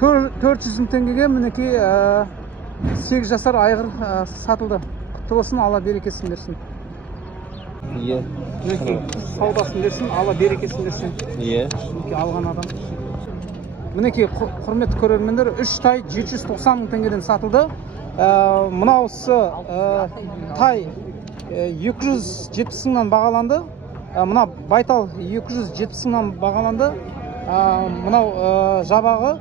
400 мың теңгеге мінекей 8 жасар айғыр сатылды. Құтты болсын, Алла берекесін берсін. Иә. Саудасын берсін, Алла берекесін берсін. Иә. Алған адам. Мінекей құрметті көрермендер, 3 тай 790 мың теңгеден сатылды. Мынаусы тай 270 мыңнан бағаланды. Мына байтал 270 мыңнан бағаланды. Мынау жабағы,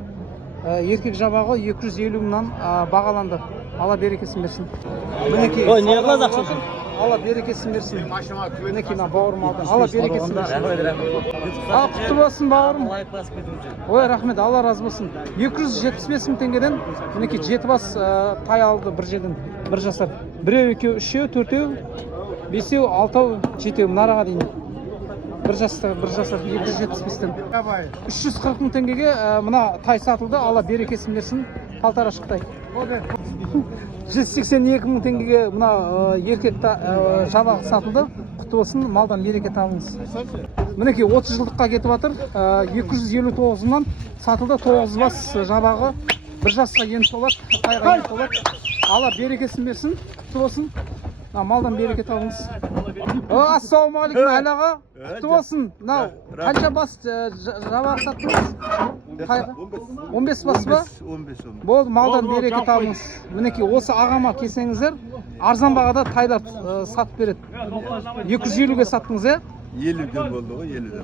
еркек жабағы 250 мыңнан бағаланды. Алла берекесін берсін. Мінекей Алла берекесін берсін. Мінекей бауырым алды. Алла берекесін берсін. Құтты болсын бауырым. Ой, рахмет, Алла разы болсын. 275 мың теңгеден мінекей 7 бас тай алды бір жерден, бір жасар. Біреу, екеу, үшеу, төртеу, бесеу, алтау, жетеу, мұнараға дейін. Бір жасар 275-тен. 340 мың теңгеге мына тай сатылды. Алла берекесін берсін. Палтара шықтай. 182 мың теңгеге мына еркек жабағы сатылды. Құтты болсын, малдан береке табыңыз. Мінекей 30 жылдыққа кетіп жатыр. 259 мыңнан сатылды. 9 бас жабағы бір жасқа еніп болады, тайға еніп болады. Алла берекесін берсін. Құтты болсын. Малдан береке табыңыз. Ассалаумағалейкум әлаға. Құтты болсын. Мынау қанша бас жабағы саттыңыз? 15 бас ба? 15. Болды, малдан береке табыңыз. Мінекей осы ағама келсеңіздер, арзан бағада тайлар сатып береді. 250-ге саттыңыз, е? 50-ден болды ғой, 50-ден.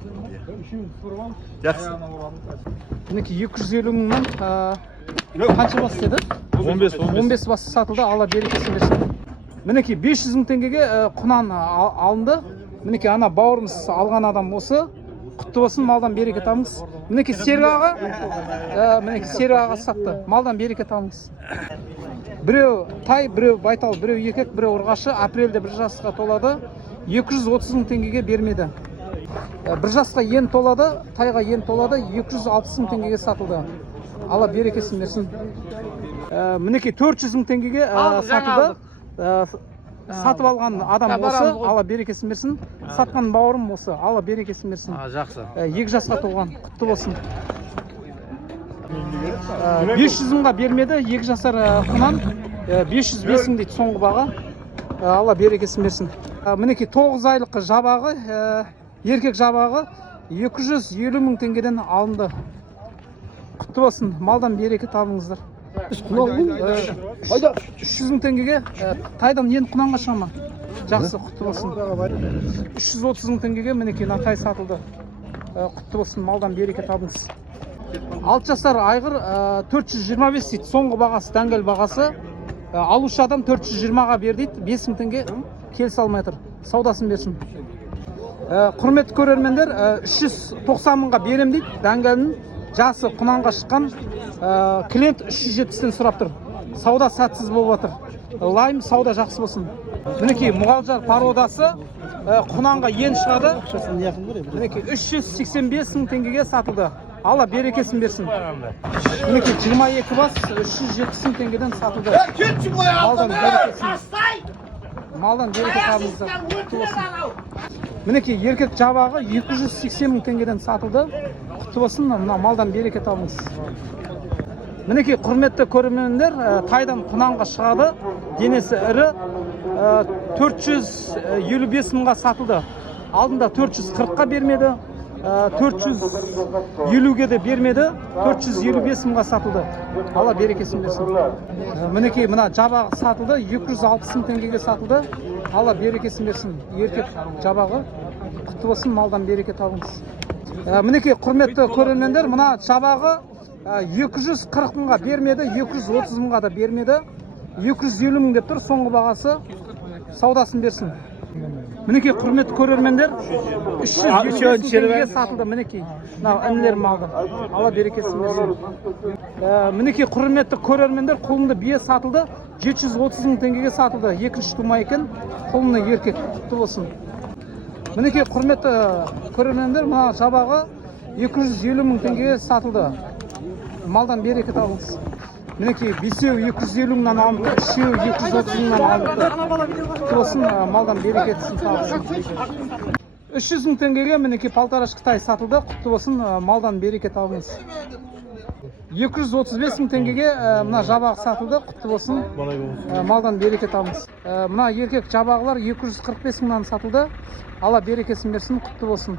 Жақсы. Мінекей 250 мыңнан қанша бас деді? 15 бас сатылды. Алла берекесін берсін. Мінекей 500 мың теңгеге құнан алынды. Мінекей ана бауырымыз алған адам осы. Құтты болсын, малдан береке табыңыз. Мінекей Серік аға сатты. Малдан береке табыңыз. Біреу тай, біреу байтал, біреу еркек, біреу ұрғашы. Апрельде бір жасқа толады. 230 мың теңгеге бермеді. Бір жасқа ен толады, тайға ен толады. 260 мың теңгеге сатылды. Алла берекесін берсін. Мінекей 400 мың теңгеге сатылды. Сатып алған адам осы, Алла берекесін берсін. Сатқан бауырым осы, Алла берекесін берсін. Жақсы. 2 жасқа толған, құтты болсын. 500 мыңға бермеді, 2 жасар құнан 505 мың дейді соңғы баға. Алла берекесін берсін. Мінекей 9 айлық жабағы, еркек жабағы 250 мың теңгеден алынды. Құтты болсын, малдан береке табыңыздар. 300 мың теңгеге тайдан енді құнанға шығама. Жақсы, құтты болсын. 330 мың теңгеге мінекей тай сатылды. Құтты болсын, малдан береке табыңыз. 6 жасар айғыр 425 дейді. Соңғы бағасы, дәңгел бағасы. Алушы адам 420-ға бер дейді. 5 мың теңге келісе алмай тұр. Саудасын берсін. Құрметті көрермендер, 390 мыңға берем дейді. Дәңгелінің жасы құнанға шыққан. Клиент 370-тен сұрап тұр. Сауда сәтсіз болып жатыр. Лайым, сауда жақсы болсын. Мінекей мұғалжар пародасы құнанға ен шығады. Мінекей 385 мың теңгеге сатылды. Алла берекесін берсін. Мінекей 22 бас 370 мың теңгеден сатылды. Малдан береке табыңыздар. Мінекей еркек жабағы 280 мың теңгеден сатылды. Құтты болсын, малдан береке табыңыз. Мінекей құрметті көрермендер, тайдан құнанға шығады. Денесі ірі 455 мыңға сатылды. Алдында 440-қа бермеді, 450-ге де бермеді, 455 мыңға сатылды. Алла берекесін берсін. Мінекей мына жабағы сатылды, 260 мың теңгеге сатылды. Алла берекесін берсін. Еркек жабағы. Құтты болсын, малдан береке табыңыз. Мінекей құрметті көрермендер, мына жабағы 240 мыңға бермеді, 230 мыңға да бермеді, 250 мың деп тұр, соңғы бағасы. Саудасын берсін. Мінекей құрметті көрермендер, 370 теңгеге сатылды. Мінекей інілерім алды. Алла берекесін берсін. Мінекей құрметті көрермендер, құлынды бие сатылды, 730 мың теңгеге сатылды. Екінші тума екен, құлыны еркек. Құтты болсын. Мінекей құрметті көрермендер, мына жабағы 250 мың теңгеге сатылды. Малдан береке табыңыз. Мінекей бесеу 250 мыңнан алынды, үшеу 230 мыңнан алынды. Құтты болсын, малдан берекесін табыңыз. 300 мың теңгеге мінекей палтараш Қытай сатылды. Құтты болсын, малдан береке табыңыз. 235 мың теңгеге мына жабағы сатылды. Құтты болсын. Малдан береке табыңыз. Мына еркек жабағылар 245 мыңнан сатылды. Алла берекесін берсін, құтты болсын.